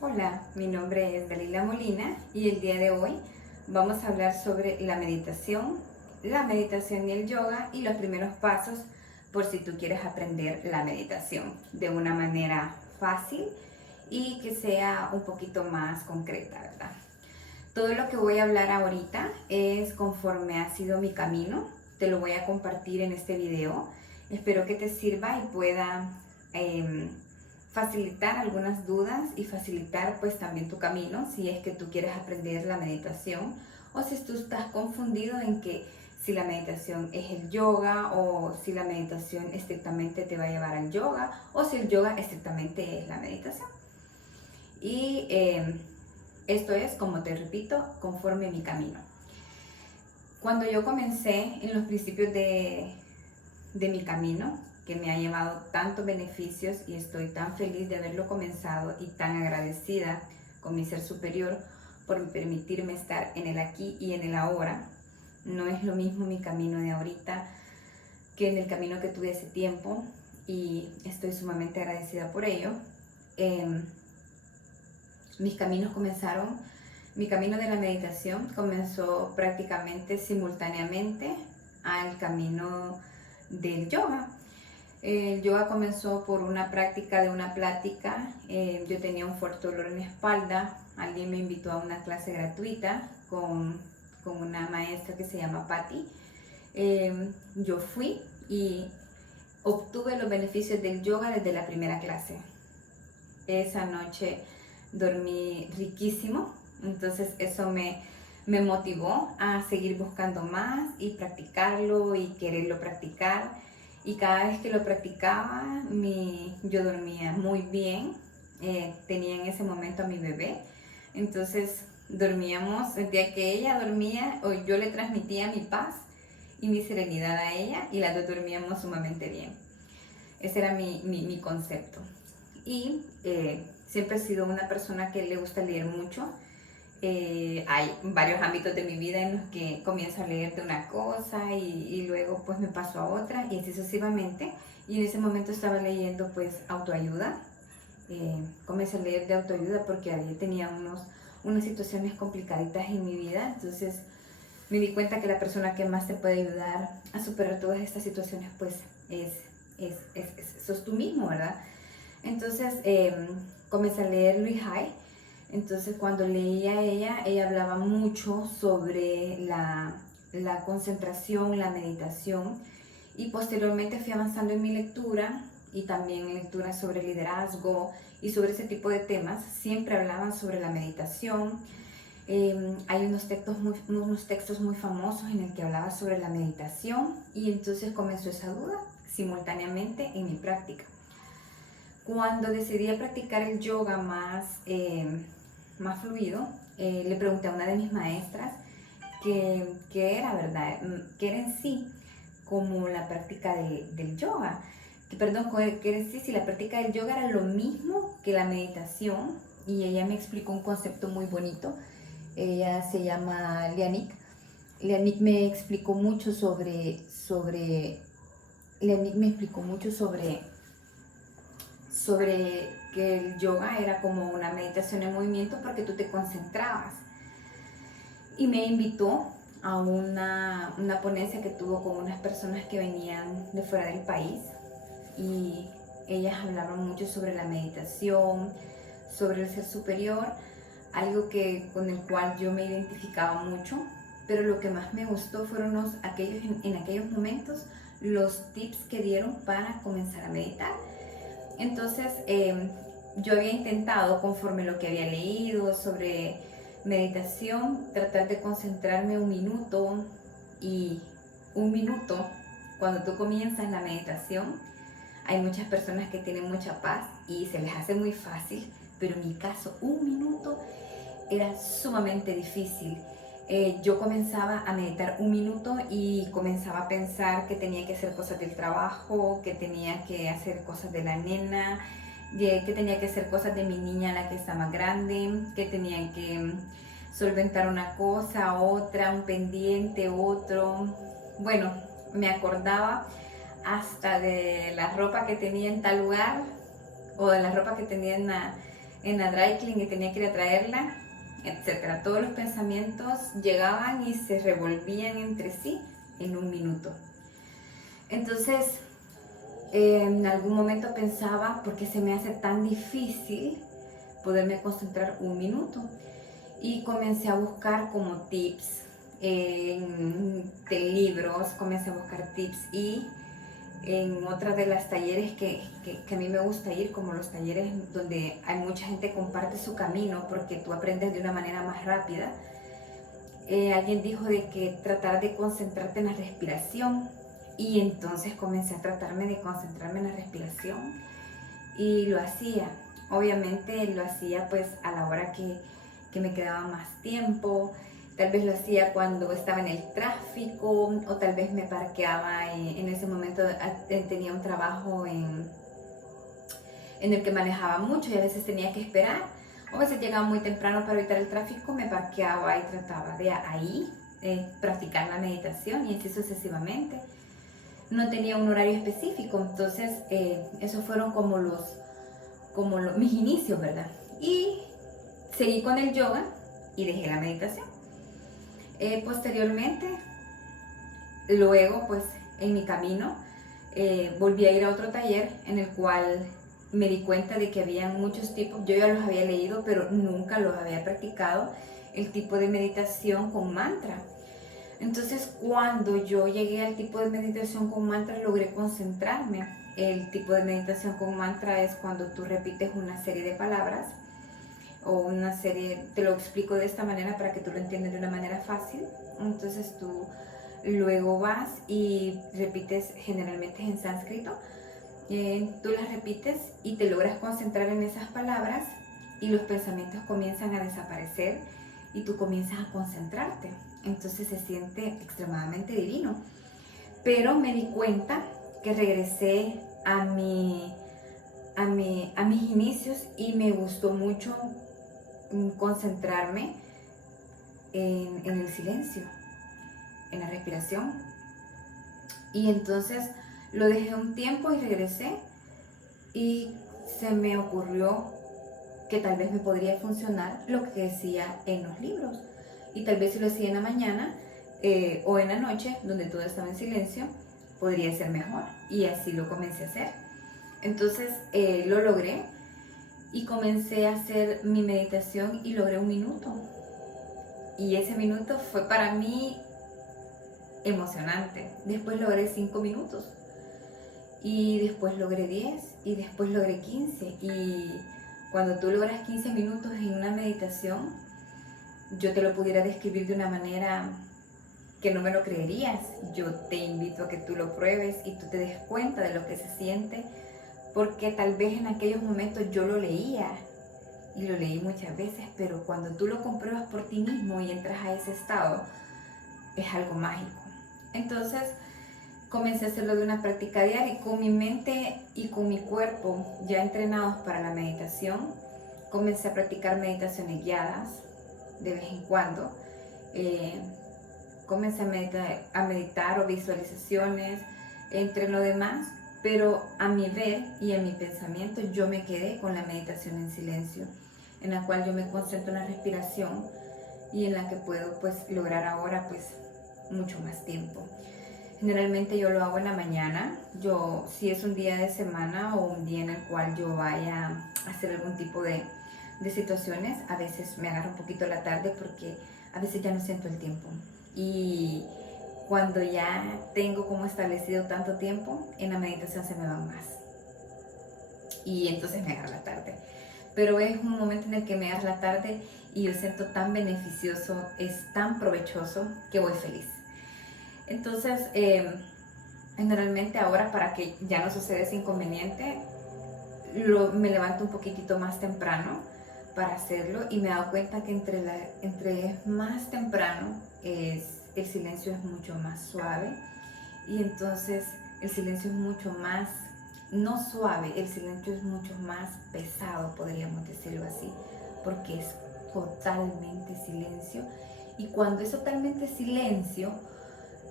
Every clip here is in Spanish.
Hola, mi nombre es Dalila Molina y el día de hoy vamos a hablar sobre la meditación y el yoga y los primeros pasos por si tú quieres aprender la meditación de una manera fácil y que sea un poquito más concreta, ¿verdad? Todo lo que voy a hablar ahorita es conforme ha sido mi camino, te lo voy a compartir en este video. Espero que te sirva y pueda facilitar algunas dudas y facilitar pues también tu camino si es que tú quieres aprender la meditación o si tú estás confundido en que si la meditación es el yoga o si la meditación estrictamente te va a llevar al yoga o si el yoga estrictamente es la meditación. Y esto es, como te repito, conforme mi camino. Cuando yo comencé en los principios de mi camino, que me ha llevado tantos beneficios y estoy tan feliz de haberlo comenzado y tan agradecida con mi ser superior por permitirme estar en el aquí y en el ahora. No es lo mismo mi camino de ahorita que en el camino que tuve hace tiempo y estoy sumamente agradecida por ello. Mi camino de la meditación comenzó prácticamente simultáneamente al camino del yoga. El yoga comenzó por una práctica de una plática. Yo tenía un fuerte dolor en la espalda. Alguien me invitó a una clase gratuita con una maestra que se llama Patti. Yo fui y obtuve los beneficios del yoga desde la primera clase. Esa noche dormí riquísimo, entonces eso me motivó a seguir buscando más y practicarlo y quererlo practicar. Y cada vez que lo practicaba, yo dormía muy bien. Tenía en ese momento a mi bebé, entonces dormíamos, sentía que ella dormía o yo le transmitía mi paz y mi serenidad a ella y las dos dormíamos sumamente bien. Ese era mi concepto. Y siempre he sido una persona que le gusta leer mucho. Hay varios ámbitos de mi vida en los que comienzo a leer de una cosa y luego pues me paso a otra y así sucesivamente. Y en ese momento estaba leyendo pues autoayuda. Comencé a leer de autoayuda porque ahí tenía unas situaciones complicaditas en mi vida. Entonces me di cuenta que la persona que más te puede ayudar a superar todas estas situaciones pues sos tú mismo, ¿verdad? Entonces comencé a leer Luis Hay. Entonces cuando leía a ella hablaba mucho sobre la concentración, la meditación, y posteriormente fui avanzando en mi lectura y también lectura sobre liderazgo y sobre ese tipo de temas. Siempre hablaban sobre la meditación. Hay unos textos muy famosos en el que hablaba sobre la meditación y entonces comenzó esa duda simultáneamente en mi práctica. Cuando decidí practicar el yoga más fluido, le pregunté a una de mis maestras qué era, ¿verdad? ¿Qué era en sí como la práctica del yoga? Perdón, ¿qué era en sí? Si la práctica del yoga era lo mismo que la meditación, y ella me explicó un concepto muy bonito. Ella se llama Lianik. Lianik me explicó mucho sobre que el yoga era como una meditación en movimiento porque tú te concentrabas. Y me invitó a una ponencia que tuvo con unas personas que venían de fuera del país y ellas hablaron mucho sobre la meditación, sobre el ser superior, algo con el cual yo me identificaba mucho, pero lo que más me gustó fueron en aquellos momentos los tips que dieron para comenzar a meditar. Entonces yo había intentado, conforme lo que había leído sobre meditación, tratar de concentrarme un minuto, y un minuto, cuando tú comienzas la meditación, hay muchas personas que tienen mucha paz y se les hace muy fácil, pero en mi caso un minuto era sumamente difícil. Yo comenzaba a meditar un minuto y comenzaba a pensar que tenía que hacer cosas del trabajo, que tenía que hacer cosas de la nena, que tenía que hacer cosas de mi niña, la que está más grande, que tenía que solventar una cosa, otra, un pendiente, otro. Bueno, me acordaba hasta de la ropa que tenía en tal lugar o de la ropa que tenía en la dry clean y tenía que ir a traerla, etcétera. Todos los pensamientos llegaban y se revolvían entre sí en un minuto. Entonces, en algún momento pensaba, ¿por qué se me hace tan difícil poderme concentrar un minuto? Y comencé a buscar como tips de libros, comencé a buscar tips y en otra de las talleres que a mí me gusta ir, como los talleres donde hay mucha gente que comparte su camino porque tú aprendes de una manera más rápida, alguien dijo de que tratar de concentrarte en la respiración y entonces comencé a tratarme de concentrarme en la respiración y lo hacía. Obviamente lo hacía pues a la hora que me quedaba más tiempo. Tal vez lo hacía cuando estaba en el tráfico o tal vez me parqueaba en ese momento. Tenía un trabajo en el que manejaba mucho y a veces tenía que esperar. O a veces llegaba muy temprano para evitar el tráfico, me parqueaba y trataba de ahí practicar la meditación y así sucesivamente. No tenía un horario específico, entonces esos fueron como mis inicios, ¿verdad? Y seguí con el yoga y dejé la meditación. Posteriormente, luego pues en mi camino volví a ir a otro taller en el cual me di cuenta de que había muchos tipos. Yo ya los había leído pero nunca los había practicado, el tipo de meditación con mantra. Entonces cuando yo llegué al tipo de meditación con mantra logré concentrarme. El tipo de meditación con mantra es cuando tú repites una serie de palabras o una serie, te lo explico de esta manera para que tú lo entiendas de una manera fácil. Entonces tú luego vas y repites, generalmente en sánscrito, tú las repites y te logras concentrar en esas palabras y los pensamientos comienzan a desaparecer y tú comienzas a concentrarte. Entonces se siente extremadamente divino. Pero me di cuenta que regresé a mis inicios y me gustó mucho concentrarme en el silencio, en la respiración. Y entonces lo dejé un tiempo y regresé y se me ocurrió que tal vez me podría funcionar lo que decía en los libros. Y tal vez si lo hacía en la mañana o en la noche, donde todo estaba en silencio, podría ser mejor. Y así lo comencé a hacer. Entonces lo logré y comencé a hacer mi meditación y logré 1 minuto. Y ese minuto fue para mí emocionante. Después logré 5 minutos. Y después logré 10 y después logré 15. Y cuando tú logras 15 minutos en una meditación, yo te lo pudiera describir de una manera que no me lo creerías. Yo te invito a que tú lo pruebes y tú te des cuenta de lo que se siente, porque tal vez en aquellos momentos yo lo leía y lo leí muchas veces, pero cuando tú lo compruebas por ti mismo y entras a ese estado, es algo mágico. Entonces comencé a hacerlo de una práctica diaria y con mi mente y con mi cuerpo ya entrenados para la meditación, comencé a practicar meditaciones guiadas de vez en cuando. Comencé a meditar o visualizaciones, entre lo demás, pero a mi ver y a mi pensamiento yo me quedé con la meditación en silencio, en la cual yo me concentro en la respiración y en la que puedo pues lograr ahora pues mucho más tiempo. Generalmente yo lo hago en la mañana. Si es un día de semana o un día en el cual yo vaya a hacer algún tipo de situaciones, a veces me agarro un poquito la tarde porque a veces ya no siento el tiempo. Y cuando ya tengo como establecido tanto tiempo, en la meditación se me van más. Y entonces me agarro la tarde. Pero es un momento en el que me agarro la tarde y yo siento tan beneficioso, es tan provechoso que voy feliz. Entonces, generalmente ahora, para que ya no suceda ese inconveniente, me levanto un poquitito más temprano para hacerlo y me he dado cuenta que entre más temprano el silencio es mucho más suave y entonces el silencio es mucho más, no suave, el silencio es mucho más pesado, podríamos decirlo así, porque es totalmente silencio y cuando es totalmente silencio,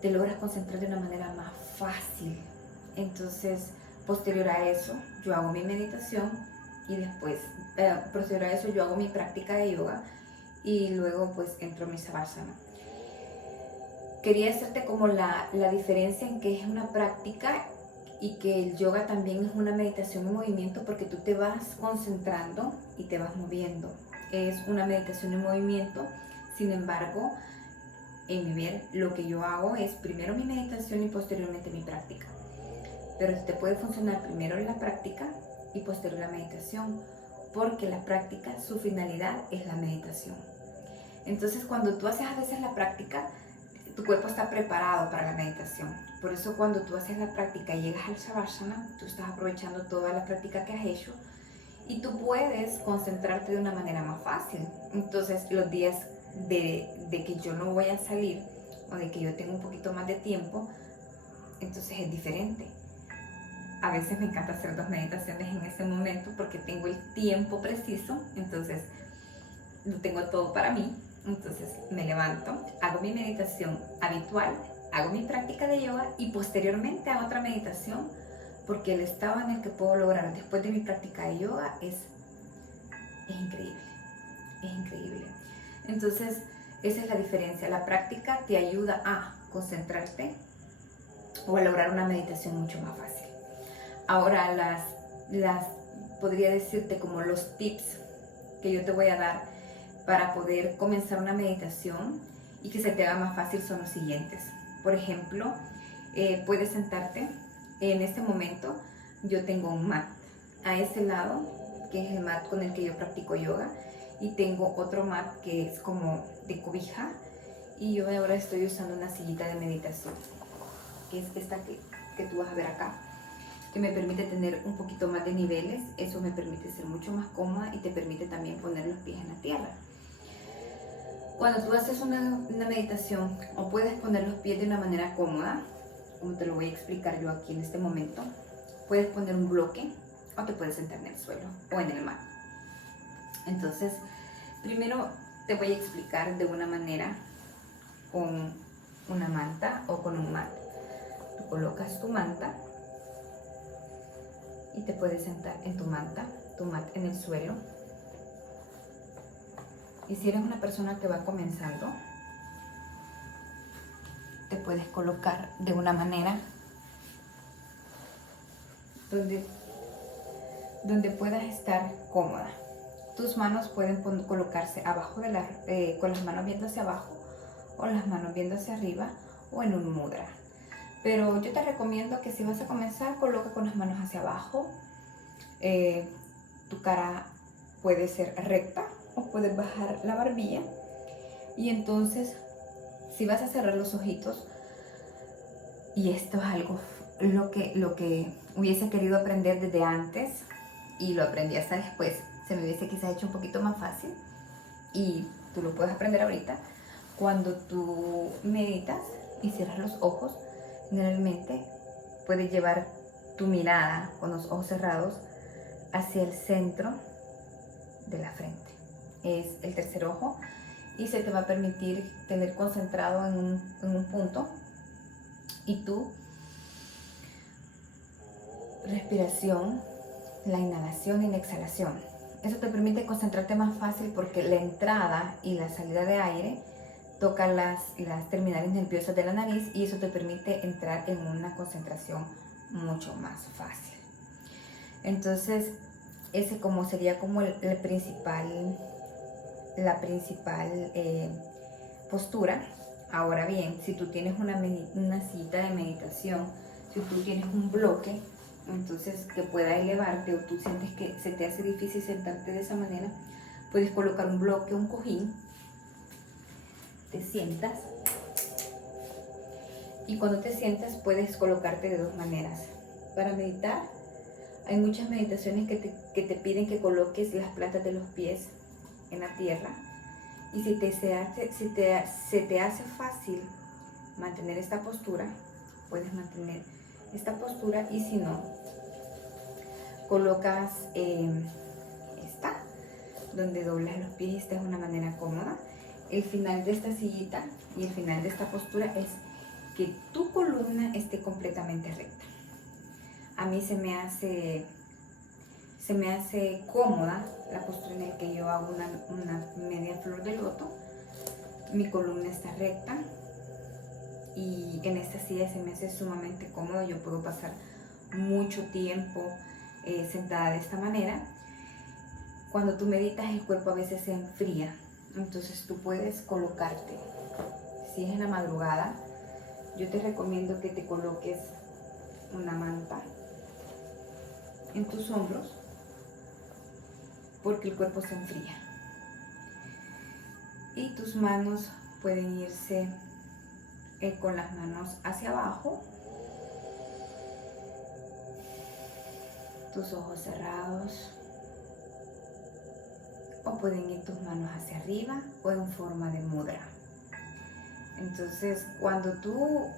te logras concentrar de una manera más fácil. Entonces, posterior a eso, yo hago mi meditación y después, posterior a eso, yo hago mi práctica de yoga y luego pues entro a mi savasana. Quería hacerte como la diferencia en que es una práctica y que el yoga también es una meditación en movimiento, porque tú te vas concentrando y te vas moviendo. Es una meditación en movimiento, sin embargo, en mi ver, lo que yo hago es primero mi meditación y posteriormente mi práctica. Pero te puede funcionar primero la práctica y posterior la meditación, porque la práctica, su finalidad es la meditación. Entonces, cuando tú haces a veces la práctica, tu cuerpo está preparado para la meditación. Por eso cuando tú haces la práctica y llegas al Savasana, tú estás aprovechando toda la práctica que has hecho y tú puedes concentrarte de una manera más fácil. Entonces, los días de que yo no voy a salir o de que yo tengo un poquito más de tiempo, entonces es diferente. A veces me encanta hacer 2 meditaciones en ese momento porque tengo el tiempo preciso, entonces lo tengo todo para mí. Entonces me levanto, hago mi meditación habitual, hago mi práctica de yoga y posteriormente hago otra meditación, porque el estado en el que puedo lograr después de mi práctica de yoga es increíble, es increíble. Entonces esa es la diferencia. La práctica te ayuda a concentrarte o a lograr una meditación mucho más fácil. Ahora las podría decirte como los tips que yo te voy a dar para poder comenzar una meditación y que se te haga más fácil son los siguientes. Por ejemplo, puedes sentarte. En este momento yo tengo un mat a ese lado, que es el mat con el que yo practico yoga, y tengo otro mat que es como de cobija, y yo ahora estoy usando una sillita de meditación, que es esta que tú vas a ver acá, que me permite tener un poquito más de niveles. Eso me permite ser mucho más cómoda y te permite también poner los pies en la tierra. Cuando tú haces una meditación, o puedes poner los pies de una manera cómoda, como te lo voy a explicar yo aquí en este momento, puedes poner un bloque o te puedes sentar en el suelo o en el mat. Entonces, primero te voy a explicar de una manera con una manta o con un mat. Tú colocas tu manta y te puedes sentar en tu mat en el suelo. Y si eres una persona que va comenzando, te puedes colocar de una manera donde puedas estar cómoda. Tus manos pueden colocarse abajo con las manos viendo hacia abajo, o las manos viendo hacia arriba, o en un mudra. Pero yo te recomiendo que si vas a comenzar, coloca con las manos hacia abajo. Tu cara puede ser recta o puedes bajar la barbilla, y entonces si vas a cerrar los ojitos, y esto es algo lo que hubiese querido aprender desde antes y lo aprendí hasta después, se me hubiese quizás hecho un poquito más fácil, y tú lo puedes aprender ahorita. Cuando tú meditas y cierras los ojos, generalmente puedes llevar tu mirada con los ojos cerrados hacia el centro de la frente. Es el tercer ojo, y se te va a permitir tener concentrado en un punto, y tu respiración, la inhalación y la exhalación. Eso te permite concentrarte más fácil, porque la entrada y la salida de aire tocan las terminales nerviosas de la nariz, y eso te permite entrar en una concentración mucho más fácil. Entonces, ese sería como la principal postura. Ahora bien, si tú tienes una sillita de meditación, si tú tienes un bloque, entonces que pueda elevarte, o tú sientes que se te hace difícil sentarte de esa manera, puedes colocar un bloque, un cojín, te sientas, y cuando te sientas puedes colocarte de 2 maneras. Para meditar, hay muchas meditaciones que te piden que coloques las plantas de los pies en la tierra, y si se te hace fácil mantener esta postura, puedes mantener esta postura, y si no, colocas esta, donde doblas los pies y estás de una manera cómoda. El final de esta sillita y el final de esta postura es que tu columna esté completamente recta. A mí se me hace se me hace cómoda la postura en la que yo hago una media flor de loto. Mi columna está recta y en esta silla se me hace sumamente cómodo. Yo puedo pasar mucho tiempo sentada de esta manera. Cuando tú meditas, el cuerpo a veces se enfría, entonces tú puedes colocarte. Si es en la madrugada, yo te recomiendo que te coloques una manta en tus hombros, porque el cuerpo se enfría. Y tus manos pueden irse con las manos hacia abajo, tus ojos cerrados, o pueden ir tus manos hacia arriba o en forma de mudra. Entonces, cuando tú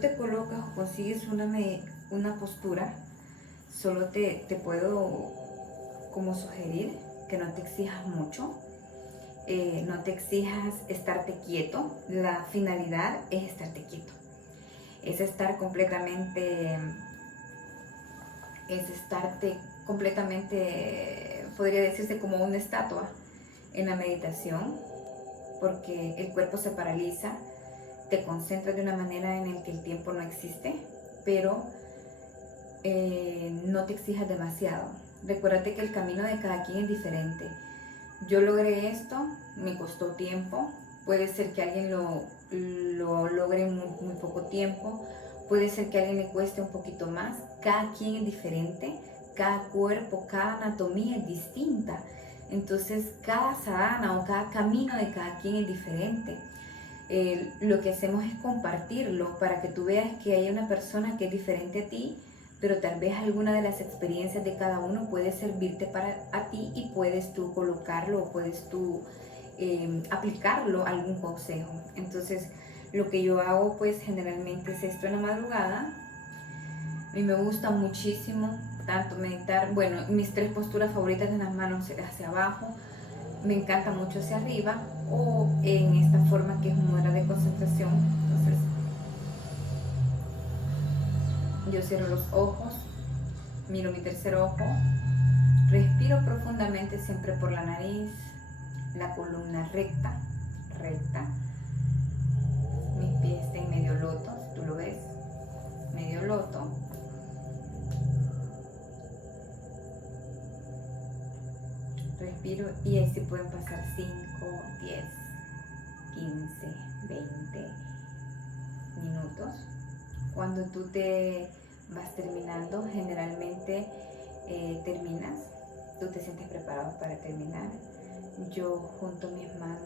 te colocas o consigues una postura, solo te puedo como sugerir que no te exijas mucho, no te exijas estarte quieto. La finalidad es estarte quieto, es estarte completamente, podría decirse como una estatua en la meditación, porque el cuerpo se paraliza, te concentras de una manera en la que el tiempo no existe, pero no te exijas demasiado. Recuérdate que el camino de cada quien es diferente. Yo logré esto, me costó tiempo, puede ser que alguien lo logre en muy poco tiempo, puede ser que a alguien le cueste un poquito más. Cada quien es diferente, cada cuerpo, cada anatomía es distinta. Entonces cada sadhana o cada camino de cada quien es diferente. Lo que hacemos es compartirlo para que tú veas que hay una persona que es diferente a ti, pero tal vez alguna de las experiencias de cada uno puede servirte a ti y puedes tú colocarlo o puedes tú aplicarlo a algún consejo. Entonces, lo que yo hago pues generalmente es esto en la madrugada. A mí me gusta muchísimo tanto meditar, bueno, mis 3 posturas favoritas de las manos hacia abajo, me encanta mucho hacia arriba o en esta forma que es mudra de concentración. Entonces, yo cierro los ojos, miro mi tercer ojo, respiro profundamente siempre por la nariz, la columna recta, mis pies en medio loto, si tú lo ves, medio loto. Respiro y así pueden pasar 5, 10, 15, 20 minutos. Cuando tú te vas terminando, generalmente terminas, tú te sientes preparado para terminar. Yo junto mis manos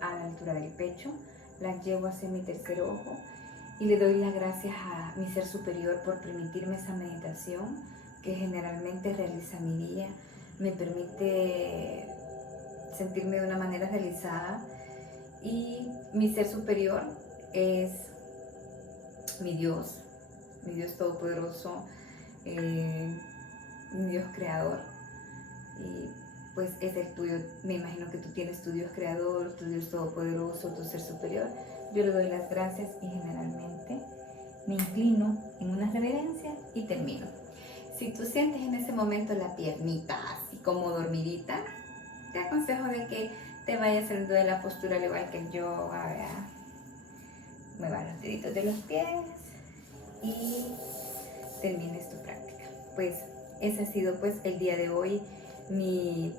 a la altura del pecho, las llevo hacia mi tercer ojo y le doy las gracias a mi ser superior por permitirme esa meditación que generalmente realiza mi día. Me permite sentirme de una manera realizada y mi ser superior es mi Dios todopoderoso, mi Dios creador, y pues es el tuyo. Me imagino que tú tienes tu Dios creador, tu Dios todopoderoso, tu ser superior. Yo le doy las gracias y generalmente me inclino en una reverencia y termino. Si tú sientes en ese momento la piernita así como dormidita, te aconsejo de que te vayas saliendo de la postura al igual que el yoga, ¿verdad? Mueva los deditos de los pies y termines tu práctica. Pues ese ha sido pues el día de hoy mi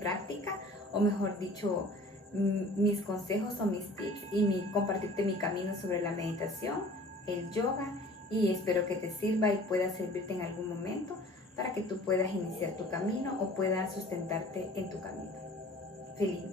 práctica, o mejor dicho, mis consejos o mis tips y compartirte mi camino sobre la meditación, el yoga, y espero que te sirva y pueda servirte en algún momento para que tú puedas iniciar tu camino o puedas sustentarte en tu camino. Feliz